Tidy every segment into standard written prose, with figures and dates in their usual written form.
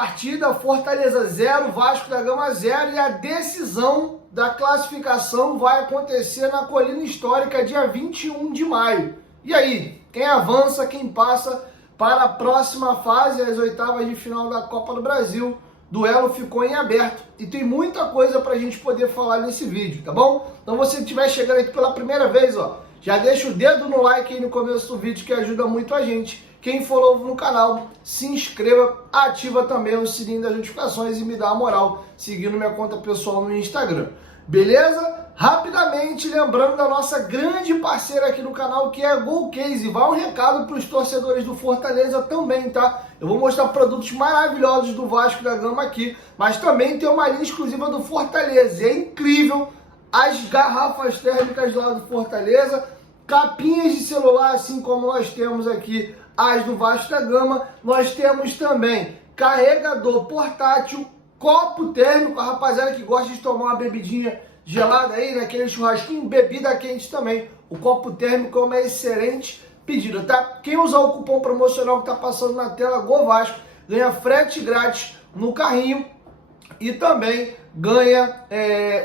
partida, Fortaleza 0, Vasco da Gama 0, e a decisão da classificação vai acontecer na Colina Histórica dia 21 de maio. E aí, quem avança, quem passa para a próxima fase, as oitavas de final da Copa do Brasil? Duelo ficou em aberto e tem muita coisa para a gente poder falar nesse vídeo, tá bom? Então, você que estiver chegando aqui pela primeira vez, ó, já deixa o dedo no like aí no começo do vídeo, que ajuda muito a gente. Quem for novo no canal, se inscreva, ativa também o sininho das notificações e me dá a moral seguindo minha conta pessoal no Instagram. Beleza? Rapidamente, lembrando da nossa grande parceira aqui no canal, que é a Golcase. Vai um recado para os torcedores do Fortaleza também, tá? Eu vou mostrar produtos maravilhosos do Vasco da Gama aqui, mas também tem uma linha exclusiva do Fortaleza. E é incrível as garrafas térmicas lá do Fortaleza, capinhas de celular, assim como nós temos aqui as do Vasco da Gama. Nós temos também carregador portátil, copo térmico, a rapaziada que gosta de tomar uma bebidinha gelada aí, naquele churrasquinho, bebida quente também. O copo térmico é uma excelente pedida, tá? Quem usar o cupom promocional que tá passando na tela, GOVASCO, ganha frete grátis no carrinho e também ganha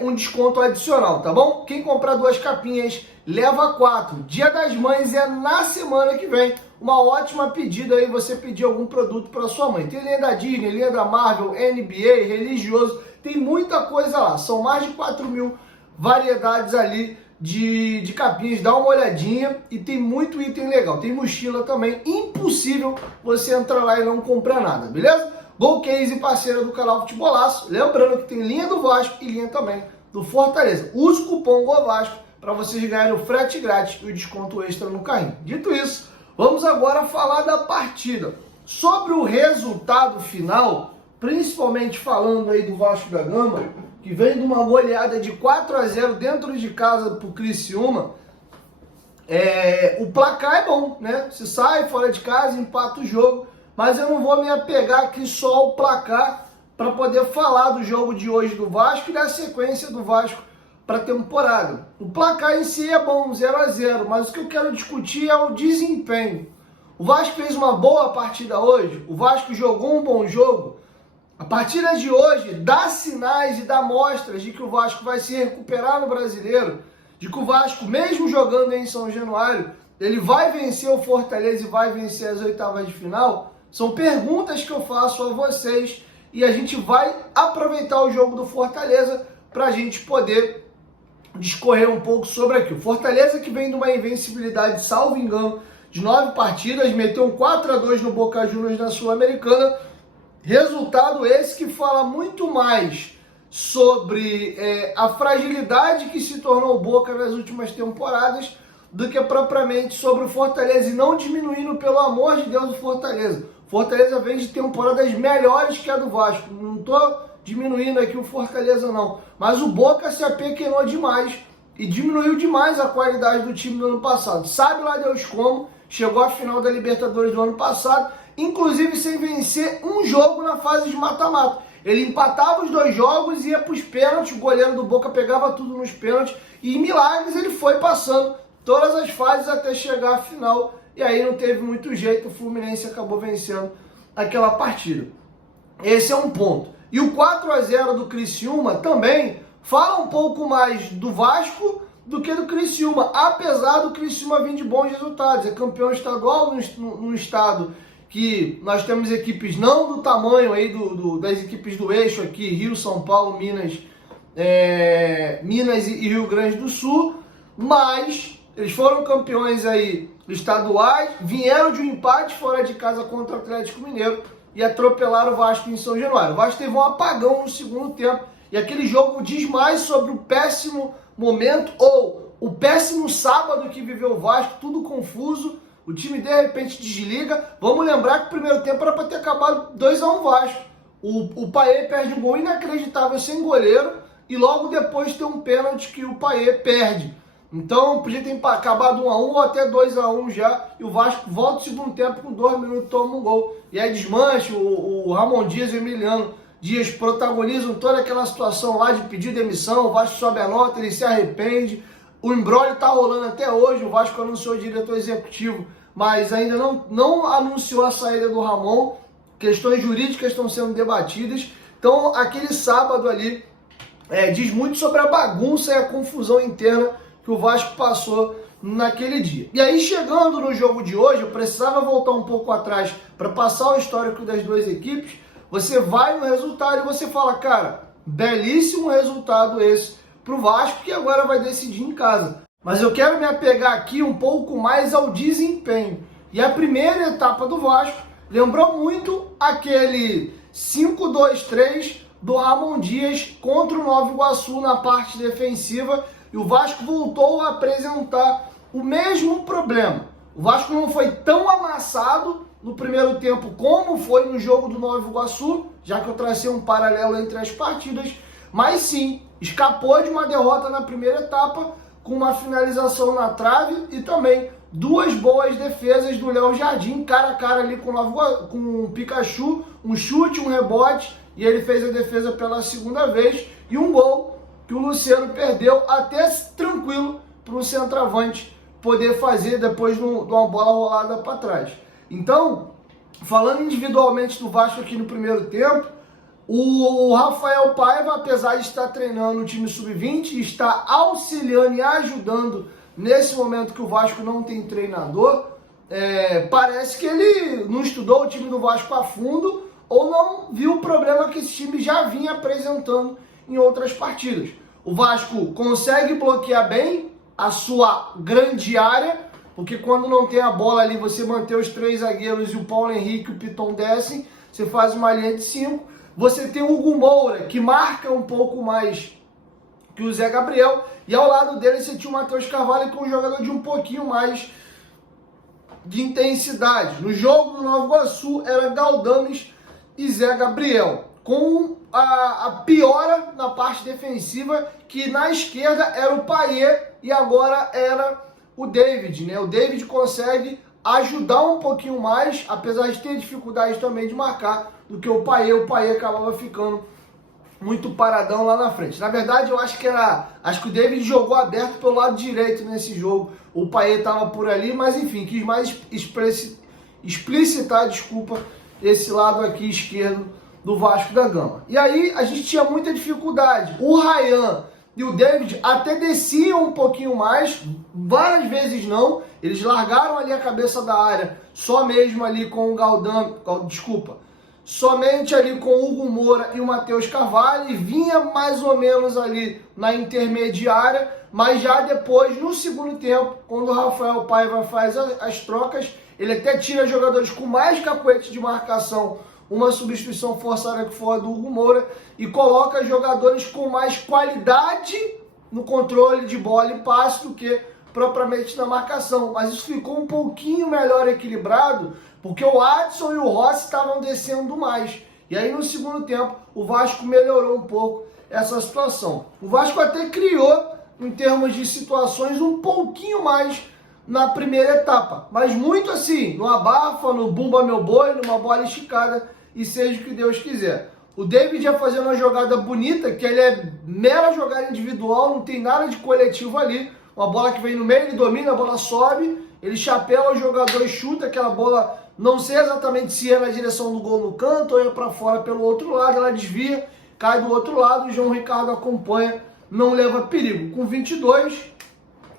um desconto adicional, tá bom? Quem comprar 2 capinhas, leva 4. Dia das Mães é na semana que vem. Uma ótima pedida aí, você pedir algum produto para sua mãe. Tem linha da Disney, linha da Marvel, NBA, religioso, tem muita coisa lá. São mais de 4.000 variedades ali de capinhas. Dá uma olhadinha e tem muito item legal. Tem mochila também. Impossível você entrar lá e não comprar nada, beleza? Golcase, parceira do canal Futebolaço. Lembrando que tem linha do Vasco e linha também do Fortaleza. Use o cupom GOVASCO para vocês ganharem o frete grátis e o desconto extra no carrinho. Dito isso, vamos agora falar da partida. Sobre o resultado final, principalmente falando aí do Vasco da Gama, que vem de uma goleada de 4-0 dentro de casa pro Criciúma, o placar é bom, né? Se sai fora de casa, empata o jogo, mas eu não vou me apegar aqui só ao placar para poder falar do jogo de hoje do Vasco e da sequência do Vasco para a temporada. O placar em si é bom, 0-0, mas o que eu quero discutir é o desempenho. O Vasco fez uma boa partida hoje, o Vasco jogou um bom jogo. A partida de hoje dá sinais e dá mostras de que o Vasco vai se recuperar no Brasileiro, de que o Vasco, mesmo jogando em São Januário, ele vai vencer o Fortaleza e vai vencer as oitavas de final. São perguntas que eu faço a vocês e a gente vai aproveitar o jogo do Fortaleza para a gente poder discorrer um pouco sobre aquilo. Fortaleza que vem de uma invencibilidade, salvo engano, de 9 partidas, meteu um 4-2 no Boca Juniors na Sul-Americana. Resultado esse que fala muito mais sobre a fragilidade que se tornou o Boca nas últimas temporadas do que propriamente sobre o Fortaleza, e não diminuindo, pelo amor de Deus, o Fortaleza. Fortaleza vem de temporadas melhores que a do Vasco. Não estou diminuindo aqui o Fortaleza não, mas o Boca se apequenou demais e diminuiu demais a qualidade do time do ano passado. Sabe lá Deus como, chegou à final da Libertadores do ano passado, inclusive sem vencer um jogo na fase de mata-mata. Ele empatava os 2 jogos, ia para os pênaltis, o goleiro do Boca pegava tudo nos pênaltis, e em milagres ele foi passando todas as fases até chegar à final, e aí não teve muito jeito, o Fluminense acabou vencendo aquela partida. Esse é um ponto. E o 4-0 do Criciúma também fala um pouco mais do Vasco do que do Criciúma, apesar do Criciúma vir de bons resultados. É campeão estadual no estado que nós temos equipes não do tamanho aí das equipes do eixo aqui, Rio, São Paulo, Minas e Rio Grande do Sul, mas eles foram campeões aí estaduais, vieram de um empate fora de casa contra o Atlético Mineiro e atropelaram o Vasco em São Januário. O Vasco teve um apagão no segundo tempo, e aquele jogo diz mais sobre o péssimo momento ou o péssimo sábado que viveu o Vasco, tudo confuso, o time de repente desliga. Vamos lembrar que o primeiro tempo era para ter acabado 2-1 Vasco. O Payet perde um gol inacreditável sem goleiro e logo depois tem um pênalti que o Payet perde. Então podia ter acabado 1-1 ou até 2-1 já, e o Vasco volta o segundo tempo com 2 minutos, toma um gol. E aí desmancha, o Ramon Dias e o Emiliano Dias protagonizam toda aquela situação lá de pedir demissão, o Vasco sobe a nota, ele se arrepende. O imbróglio está rolando até hoje, o Vasco anunciou o diretor executivo, mas ainda não anunciou a saída do Ramon. questões jurídicas estão sendo debatidas. Então, aquele sábado ali diz muito sobre a bagunça e a confusão interna que o Vasco passou naquele dia. E aí, chegando no jogo de hoje, eu precisava voltar um pouco atrás para passar o histórico das duas equipes. Você vai no resultado e você fala, cara, belíssimo resultado esse pro Vasco, que agora vai decidir em casa. Mas eu quero me apegar aqui um pouco mais ao desempenho. E a primeira etapa do Vasco lembrou muito aquele 5-2-3 do Ramon Dias contra o Nova Iguaçu na parte defensiva, e o Vasco voltou a apresentar o mesmo problema. O Vasco não foi tão amassado no primeiro tempo como foi no jogo do Nova Iguaçu, já que eu tracei um paralelo entre as partidas, mas sim, escapou de uma derrota na primeira etapa, com uma finalização na trave e também duas boas defesas do Léo Jardim, cara a cara ali com o Pikachu, um chute, um rebote, e ele fez a defesa pela segunda vez, e um gol que o Luciano perdeu até tranquilo para o centroavante poder fazer depois de uma bola rolada para trás. Então, falando individualmente do Vasco aqui no primeiro tempo, o Rafael Paiva, apesar de estar treinando o time sub-20, está auxiliando e ajudando nesse momento que o Vasco não tem treinador. Parece que ele não estudou o time do Vasco a fundo ou não viu o problema que esse time já vinha apresentando em outras partidas. O Vasco consegue bloquear bem a sua grande área, porque quando não tem a bola ali, você mantém os três zagueiros e o Paulo Henrique e o Piton descem, você faz uma linha de 5. Você tem o Hugo Moura, que marca um pouco mais que o Zé Gabriel, e ao lado dele você tinha o Matheus Carvalho, que é um jogador de um pouquinho mais de intensidade. No jogo do Nova Iguaçu era Galdames e Zé Gabriel, com a piora na parte defensiva, que na esquerda era o Payet e agora era o David, né? O David consegue ajudar um pouquinho mais, apesar de ter dificuldade também de marcar, do que o Payet. O Payet acabava ficando muito paradão lá na frente. Na verdade, eu acho que o David jogou aberto pelo lado direito nesse jogo. O Payet estava por ali, mas enfim, quis mais explicitar, esse lado aqui esquerdo do Vasco da Gama. E aí a gente tinha muita dificuldade. O Ryan e o David até desciam um pouquinho mais, várias vezes não. Eles largaram ali a cabeça da área, só mesmo ali com o somente ali com o Hugo Moura e o Matheus Carvalho, e vinha mais ou menos ali na intermediária, mas já depois, no segundo tempo, quando o Rafael Paiva faz as trocas, ele até tira jogadores com mais cacuete de marcação, uma substituição forçada que foi a do Hugo Moura, e coloca jogadores com mais qualidade no controle de bola e passe do que propriamente na marcação. Mas isso ficou um pouquinho melhor equilibrado, porque o Adson e o Rossi estavam descendo mais. E aí no segundo tempo o Vasco melhorou um pouco essa situação. O Vasco até criou, em termos de situações, um pouquinho mais na primeira etapa, mas muito assim, no abafa, no bumba meu boi, numa bola esticada, e seja o que Deus quiser. O David já fazendo uma jogada bonita, que ele é mera jogada individual, não tem nada de coletivo ali. Uma bola que vem no meio, ele domina, a bola sobe, ele chapéu o jogador e chuta aquela bola, não sei exatamente se é na direção do gol no canto ou é para fora pelo outro lado, ela desvia, cai do outro lado, o João Ricardo acompanha, não leva perigo. Com 22,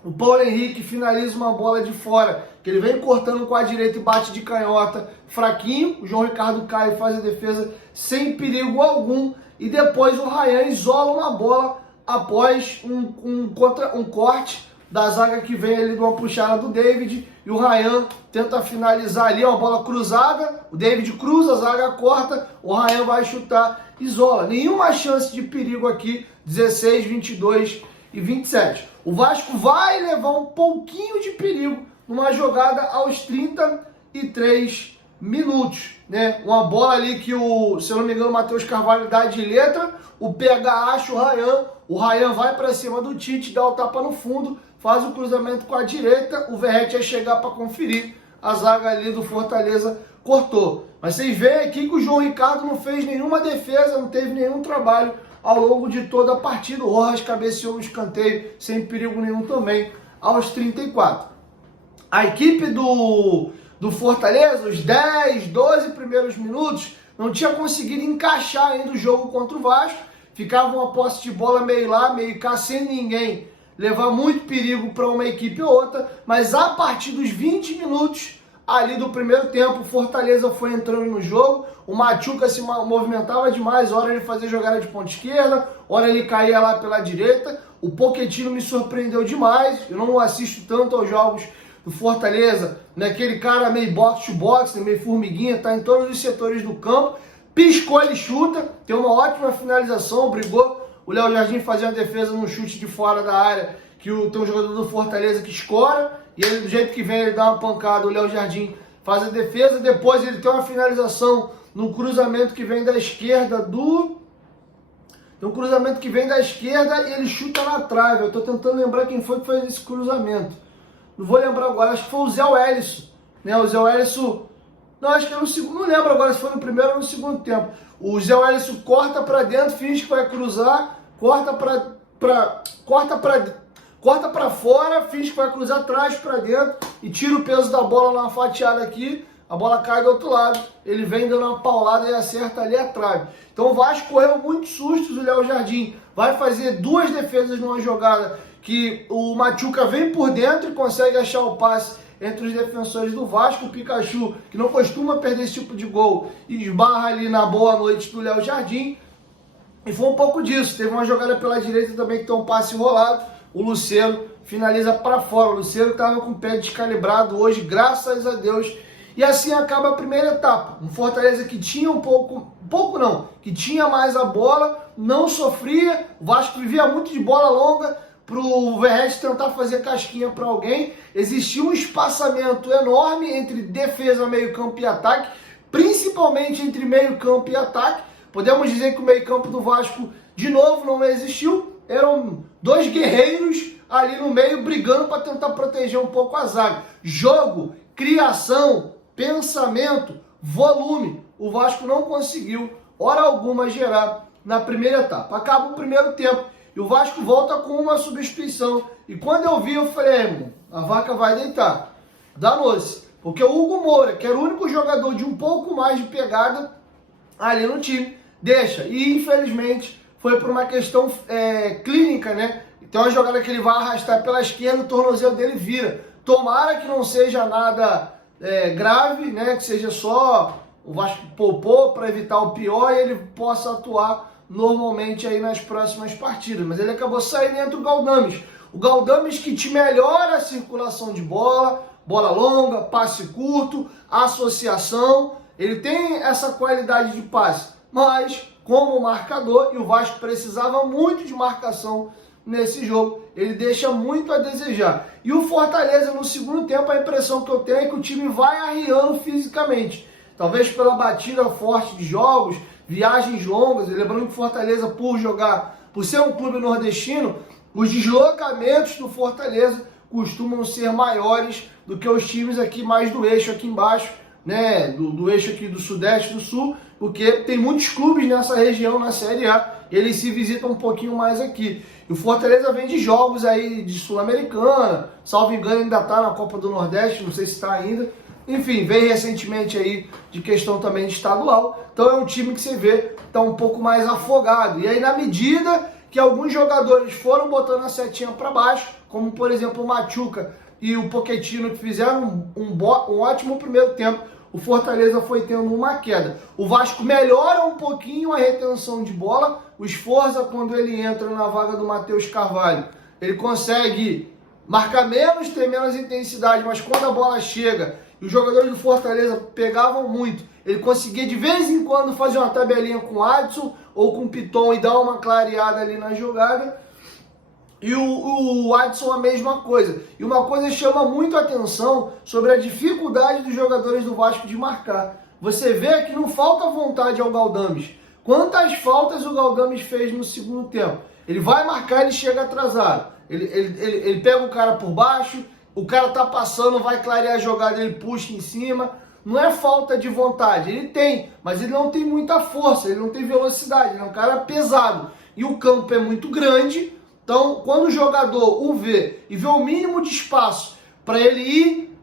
o Paulo Henrique finaliza uma bola de fora, que ele vem cortando com a direita e bate de canhota fraquinho. O João Ricardo cai e faz a defesa sem perigo algum. E depois o Ryan isola uma bola após um corte da zaga que vem ali de uma puxada do David. E o Ryan tenta finalizar ali, uma bola cruzada. O David cruza, a zaga corta, o Ryan vai chutar, isola. Nenhuma chance de perigo aqui, 16, 22 e 27. O Vasco vai levar um pouquinho de perigo numa jogada aos 33 minutos, né? Uma bola ali que se eu não me engano, o Matheus Carvalho dá de letra, o PH acha o Ryan vai para cima do Tite, dá o tapa no fundo, faz o cruzamento com a direita, o Verratti ia chegar para conferir, a zaga ali do Fortaleza cortou. Mas vocês veem aqui que o João Ricardo não fez nenhuma defesa, não teve nenhum trabalho ao longo de toda a partida. O Rojas cabeceou no escanteio sem perigo nenhum também aos 34. A equipe do do Fortaleza, os 10, 12 primeiros minutos, não tinha conseguido encaixar ainda o jogo contra o Vasco, ficava uma posse de bola meio lá, meio cá, sem ninguém levar muito perigo para uma equipe ou outra, mas a partir dos 20 minutos ali do primeiro tempo, o Fortaleza foi entrando no jogo, o Machuca se movimentava demais, hora ele fazia jogada de ponta esquerda, hora ele caía lá pela direita, o Pochettino me surpreendeu demais, eu não assisto tanto aos jogos do Fortaleza, naquele cara meio box-to-box, meio formiguinha, tá em todos os setores do campo, piscou, ele chuta, tem uma ótima finalização, brigou, o Léo Jardim fazia uma defesa num chute de fora da área, que tem um jogador do Fortaleza que escora, e ele, do jeito que vem, ele dá uma pancada, o Léo Jardim faz a defesa, depois ele tem uma finalização no cruzamento que vem da esquerda Tem um cruzamento que vem da esquerda e ele chuta na trave. Eu tô tentando lembrar quem foi que fez esse cruzamento. Não vou lembrar agora, acho que foi o Zé Wellison, né? O Zé Wellison, não, acho que é no segundo, não lembro agora se foi no primeiro ou no segundo tempo. O Zé Wellison corta para dentro, finge que vai cruzar, corta para fora, finge que vai cruzar, traz para dentro e tira o peso da bola numa fatiada aqui, a bola cai do outro lado, ele vem dando uma paulada e acerta ali a trave. Então o Vasco correu muitos sustos, o Léo Jardim vai fazer duas defesas numa jogada que o Machuca vem por dentro e consegue achar o passe entre os defensores do Vasco. O Pikachu, que não costuma perder esse tipo de gol, esbarra ali na boa noite do Léo Jardim. E foi um pouco disso. Teve uma jogada pela direita também que tem um passe enrolado. O Lucero finaliza para fora. O Lucero estava com o pé descalibrado hoje, graças a Deus. E assim acaba a primeira etapa. Um Fortaleza que tinha que tinha mais a bola, não sofria. O Vasco vivia muito de bola longa para o Verratti tentar fazer casquinha para alguém. Existia um espaçamento enorme entre defesa, meio campo e ataque, principalmente entre meio campo e ataque. Podemos dizer que o meio campo do Vasco, de novo, não existiu. Eram dois guerreiros ali no meio brigando para tentar proteger um pouco a zaga. Jogo, criação, pensamento, volume. O Vasco não conseguiu, hora alguma, gerar na primeira etapa. Acaba o primeiro tempo e o Vasco volta com uma substituição. E quando eu vi, eu falei, irmão, a vaca vai deitar. Danou-se. Porque o Hugo Moura, que era o único jogador de um pouco mais de pegada ali no time, deixa. E infelizmente foi por uma questão clínica, né? Tem uma jogada que ele vai arrastar pela esquerda, o tornozelo dele vira. Tomara que não seja nada grave, né? Que seja só o Vasco poupou para evitar o pior e ele possa atuar normalmente aí nas próximas partidas. Mas ele acabou saindo entre o Galdames. O Galdames que te melhora a circulação de bola, bola longa, passe curto, associação. Ele tem essa qualidade de passe, mas como marcador, e o Vasco precisava muito de marcação nesse jogo, ele deixa muito a desejar. E o Fortaleza no segundo tempo, a impressão que eu tenho é que o time vai arriando fisicamente. Talvez pela batida forte de jogos, viagens longas, lembrando que o Fortaleza, por ser um clube nordestino, os deslocamentos do Fortaleza costumam ser maiores do que os times aqui mais do eixo aqui embaixo, né, do eixo aqui do Sudeste, do Sul, porque tem muitos clubes nessa região, na Série A, e eles se visitam um pouquinho mais aqui. E o Fortaleza vem de jogos aí de Sul-Americana, salvo engano ainda está na Copa do Nordeste, não sei se está ainda. Enfim, veio recentemente aí de questão também de estadual. Então é um time que você vê está um pouco mais afogado. E aí na medida que alguns jogadores foram botando a setinha para baixo, como por exemplo o Machuca e o Pochettino, que fizeram um ótimo primeiro tempo, o Fortaleza foi tendo uma queda. O Vasco melhora um pouquinho a retenção de bola. O Sforza, quando ele entra na vaga do Matheus Carvalho, ele consegue marcar menos, ter menos intensidade, mas quando a bola chega e os jogadores do Fortaleza pegavam muito, ele conseguia de vez em quando fazer uma tabelinha com o Adson ou com o Piton e dar uma clareada ali na jogada. E o Adson a mesma coisa. E uma coisa chama muito a atenção sobre a dificuldade dos jogadores do Vasco de marcar. Você vê que não falta vontade ao Galdames. Quantas faltas o Galdames fez no segundo tempo? Ele vai marcar, ele chega atrasado. Ele pega o cara por baixo, o cara tá passando, vai clarear a jogada, ele puxa em cima. Não é falta de vontade, ele tem, mas ele não tem muita força, ele não tem velocidade, ele é um cara pesado. E o campo é muito grande. Então, quando o jogador o vê e vê o mínimo de espaço para ele ir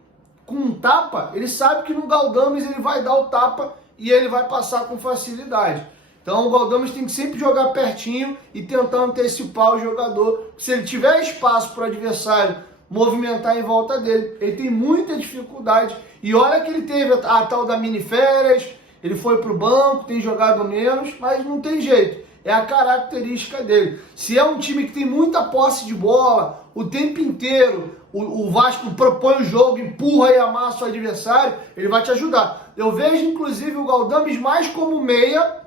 com um tapa, ele sabe que no Galdames ele vai dar o tapa e ele vai passar com facilidade. Então o Galdames tem que sempre jogar pertinho e tentar antecipar o jogador. Se ele tiver espaço para o adversário movimentar em volta dele, ele tem muita dificuldade. E olha que ele teve a tal da mini férias, ele foi para o banco, tem jogado menos, mas não tem jeito. É a característica dele. Se é um time que tem muita posse de bola, o tempo inteiro, o Vasco propõe o jogo, empurra e amassa o adversário, ele vai te ajudar. Eu vejo, inclusive, o Galdames mais como meia.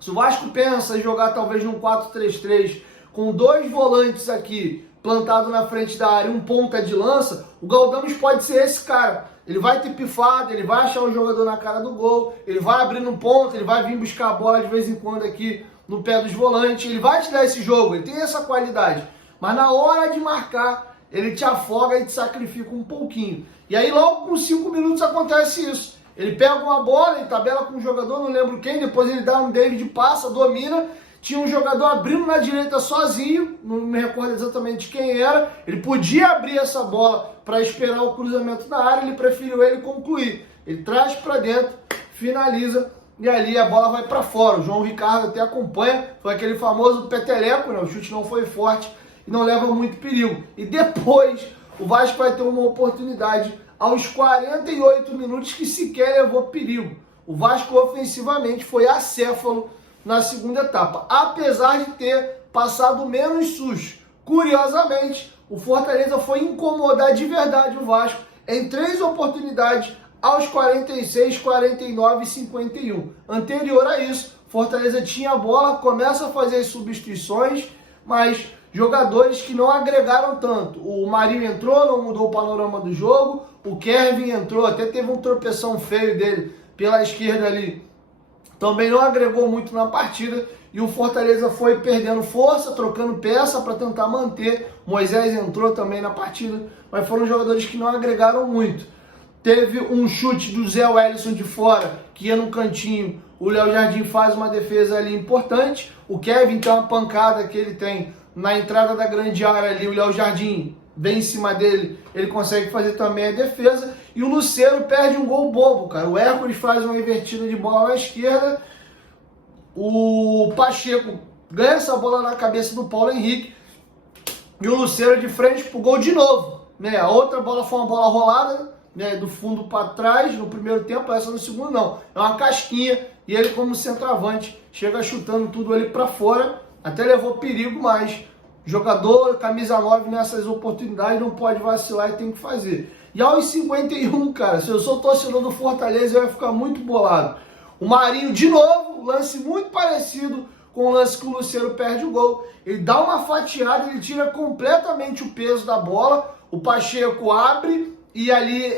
Se o Vasco pensa em jogar talvez num 4-3-3, com 2 volantes aqui, plantado na frente da área, um ponta de lança, o Galdames pode ser esse cara. Ele vai ter pifado, ele vai achar o jogador na cara do gol, ele vai abrir no ponto, ele vai vir buscar a bola de vez em quando aqui no pé dos volantes, ele vai te dar esse jogo, ele tem essa qualidade. Mas na hora de marcar, ele te afoga e te sacrifica um pouquinho. E aí logo com 5 minutos acontece isso. Ele pega uma bola, ele tabela com um jogador, não lembro quem, depois ele dá um David, passa, domina. Tinha um jogador abrindo na direita sozinho, não me recordo exatamente quem era. Ele podia abrir essa bola para esperar o cruzamento na área, ele preferiu ele concluir. Ele traz para dentro, finaliza e ali a bola vai para fora. O João Ricardo até acompanha, foi aquele famoso peteleco, né? O chute não foi forte e não leva muito perigo. E depois o Vasco vai ter uma oportunidade aos 48 minutos que sequer levou perigo. O Vasco ofensivamente foi acéfalo na segunda etapa, apesar de ter passado menos susto. Curiosamente, o Fortaleza foi incomodar de verdade o Vasco em 3 oportunidades aos 46, 49 e 51. Anterior a isso, Fortaleza tinha a bola, começa a fazer as substituições, mas jogadores que não agregaram tanto. O Marinho entrou, não mudou o panorama do jogo. O Kevin entrou, até teve um tropeção feio dele pela esquerda ali. Também não agregou muito na partida. E o Fortaleza foi perdendo força, trocando peça para tentar manter. Moisés entrou também na partida, mas foram jogadores que não agregaram muito. Teve um chute do Zé Wellison de fora, que ia no cantinho. O Léo Jardim faz uma defesa ali importante. O Kevin tem uma pancada que ele tem na entrada da grande área ali, o Léo Jardim vem em cima dele, ele consegue fazer também a defesa, e o Lucero perde um gol bobo, cara. O Hércules faz uma invertida de bola na esquerda, o Pacheco ganha essa bola na cabeça do Paulo Henrique, e o Lucero de frente pro gol de novo, né? A outra bola foi uma bola rolada, né, do fundo para trás no primeiro tempo, essa no segundo não, é uma casquinha, e ele como centroavante chega chutando tudo ali para fora. Até levou perigo, mas jogador, camisa 9 nessas oportunidades não pode vacilar e tem que fazer. E aos 51, cara, se eu sou torcedor do Fortaleza, eu ia ficar muito bolado. O Marinho, de novo, lance muito parecido com o lance que o Lucero perde o gol. Ele dá uma fatiada, ele tira completamente o peso da bola, o Pacheco abre e ali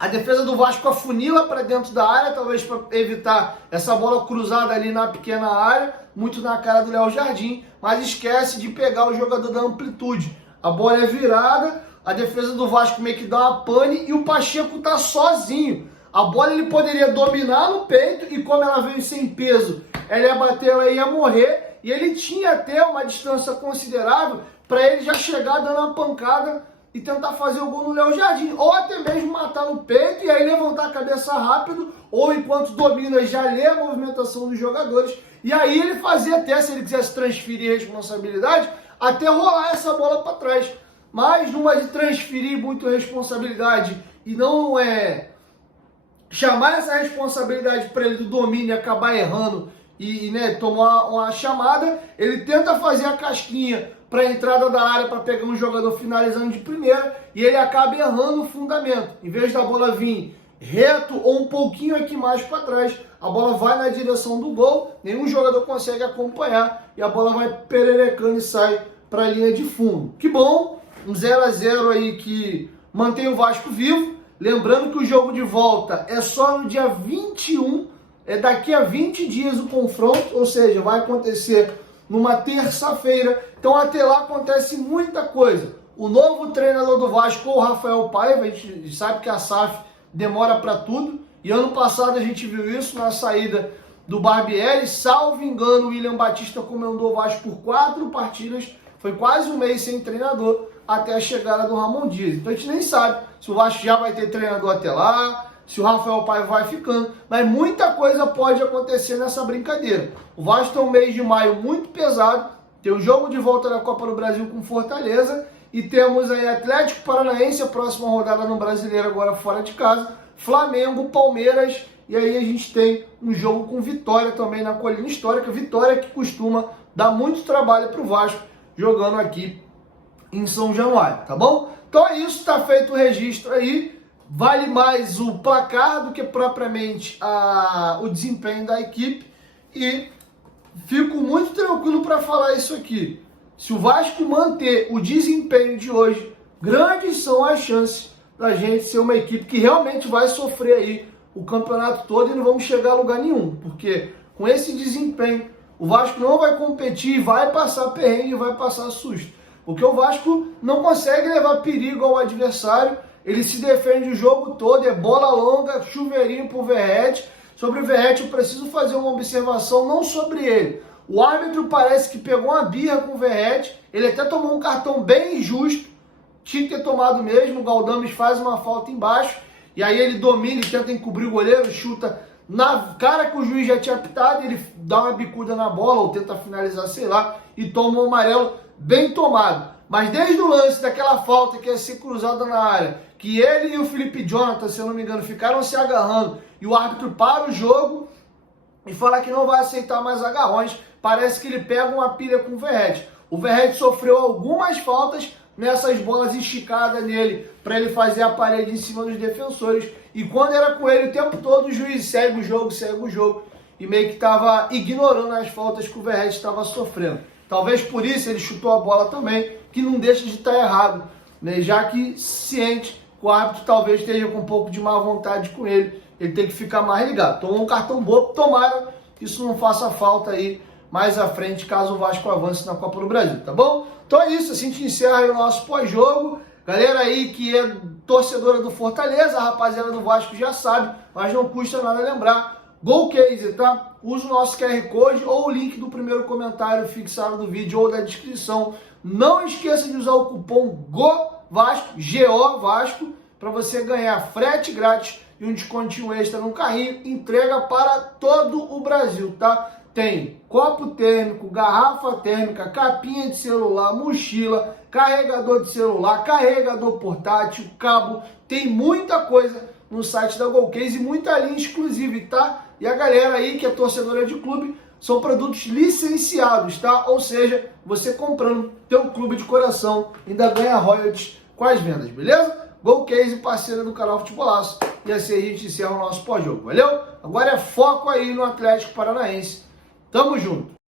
a defesa do Vasco afunila para dentro da área, talvez para evitar essa bola cruzada ali na pequena área, muito na cara do Léo Jardim, mas esquece de pegar o jogador da amplitude. A bola é virada, a defesa do Vasco meio que dá uma pane e o Pacheco tá sozinho. A bola ele poderia dominar no peito e como ela veio sem peso, ela ia bater, ela ia morrer, e ele tinha até uma distância considerável para ele já chegar dando uma pancada e tentar fazer o gol no Léo Jardim, ou até mesmo matar no peito e aí levantar a cabeça rápido, ou enquanto domina já lê a movimentação dos jogadores, e aí ele fazia até, se ele quisesse transferir responsabilidade, até rolar essa bola para trás. Mas numa de transferir muito responsabilidade e não chamar essa responsabilidade para ele do domínio e acabar errando e tomar uma chamada, ele tenta fazer a casquinha para a entrada da área para pegar um jogador finalizando de primeira e ele acaba errando o fundamento. Em vez da bola vir reto ou um pouquinho aqui mais para trás, a bola vai na direção do gol, nenhum jogador consegue acompanhar e a bola vai pererecando e sai para a linha de fundo. Que bom, um 0-0 aí que mantém o Vasco vivo. Lembrando que o jogo de volta é só no dia 21, daqui a 20 dias o confronto, ou seja, vai acontecer numa terça-feira. Então até lá acontece muita coisa. O novo treinador do Vasco, o Rafael Paiva, a gente sabe que a SAF demora para tudo. E ano passado a gente viu isso na saída do Barbieri. Salvo engano, o William Batista comandou o Vasco por 4 partidas. Foi quase um mês sem treinador. até a chegada do Ramon Dias. Então a gente nem sabe se o Vasco já vai ter treinador até lá, se o Rafael Paiva vai ficando, mas muita coisa pode acontecer nessa brincadeira. O Vasco tem um mês de maio muito pesado, tem o jogo de volta da Copa do Brasil com Fortaleza, e temos aí Atlético Paranaense, a próxima rodada no Brasileiro agora fora de casa, Flamengo, Palmeiras, e aí a gente tem um jogo com Vitória também na Colina Histórica, Vitória que costuma dar muito trabalho para o Vasco jogando aqui em São Januário, tá bom? Então é isso, tá feito o registro aí, vale mais o placar do que propriamente o desempenho da equipe, e fico muito tranquilo para falar isso aqui. Se o Vasco manter o desempenho de hoje, grandes são as chances da gente ser uma equipe que realmente vai sofrer aí o campeonato todo e não vamos chegar a lugar nenhum, porque com esse desempenho o Vasco não vai competir, vai passar perrengue, vai passar susto, porque o Vasco não consegue levar perigo ao adversário, ele se defende o jogo todo, é bola longa, chuveirinho pro Verratti. Sobre o Verratti eu preciso fazer uma observação, não sobre ele. O árbitro parece que pegou uma birra com o Verratti, ele até tomou um cartão bem injusto, tinha que ter tomado mesmo, o Galdames faz uma falta embaixo, e aí ele domina e tenta encobrir o goleiro, chuta na cara que o juiz já tinha apitado, ele dá uma bicuda na bola, ou tenta finalizar, sei lá, e toma um amarelo bem tomado. Mas desde o lance daquela falta que ia ser cruzada na área, que ele e o Felipe Jonathan, se eu não me engano, ficaram se agarrando, e o árbitro para o jogo e fala que não vai aceitar mais agarrões, parece que ele pega uma pilha com o Verratti. O Verratti sofreu algumas faltas nessas bolas esticadas nele, para ele fazer a parede em cima dos defensores, e quando era com ele o tempo todo, o juiz segue o jogo, e meio que estava ignorando as faltas que o Verratti estava sofrendo. Talvez por isso ele chutou a bola também, que não deixa de estar errado, né? Já que ciente que o árbitro talvez esteja com um pouco de má vontade com ele, ele tem que ficar mais ligado. Tomou um cartão bobo, tomara que isso não faça falta aí mais à frente, caso o Vasco avance na Copa do Brasil, tá bom? Então é isso, assim a gente encerra aí o nosso pós-jogo. Galera aí que é torcedora do Fortaleza, a rapaziada do Vasco já sabe, mas não custa nada lembrar. Golcase, tá? Usa o nosso QR Code ou o link do primeiro comentário fixado do vídeo ou da descrição. Não esqueça de usar o cupom GOVASCO, G-O Vasco, para você ganhar frete grátis e um descontinho extra no carrinho. Entrega para todo o Brasil, tá? Tem copo térmico, garrafa térmica, capinha de celular, mochila, carregador de celular, carregador portátil, cabo. Tem muita coisa no site da Golcase e muita linha exclusiva, tá? E a galera aí que é torcedora de clube, são produtos licenciados, tá? Ou seja, você comprando teu clube de coração ainda ganha royalties com as vendas, beleza? Golcase, parceira do canal Futebolaço. E assim a gente encerra o nosso pós-jogo, valeu? Agora é foco aí no Atlético Paranaense. Tamo junto!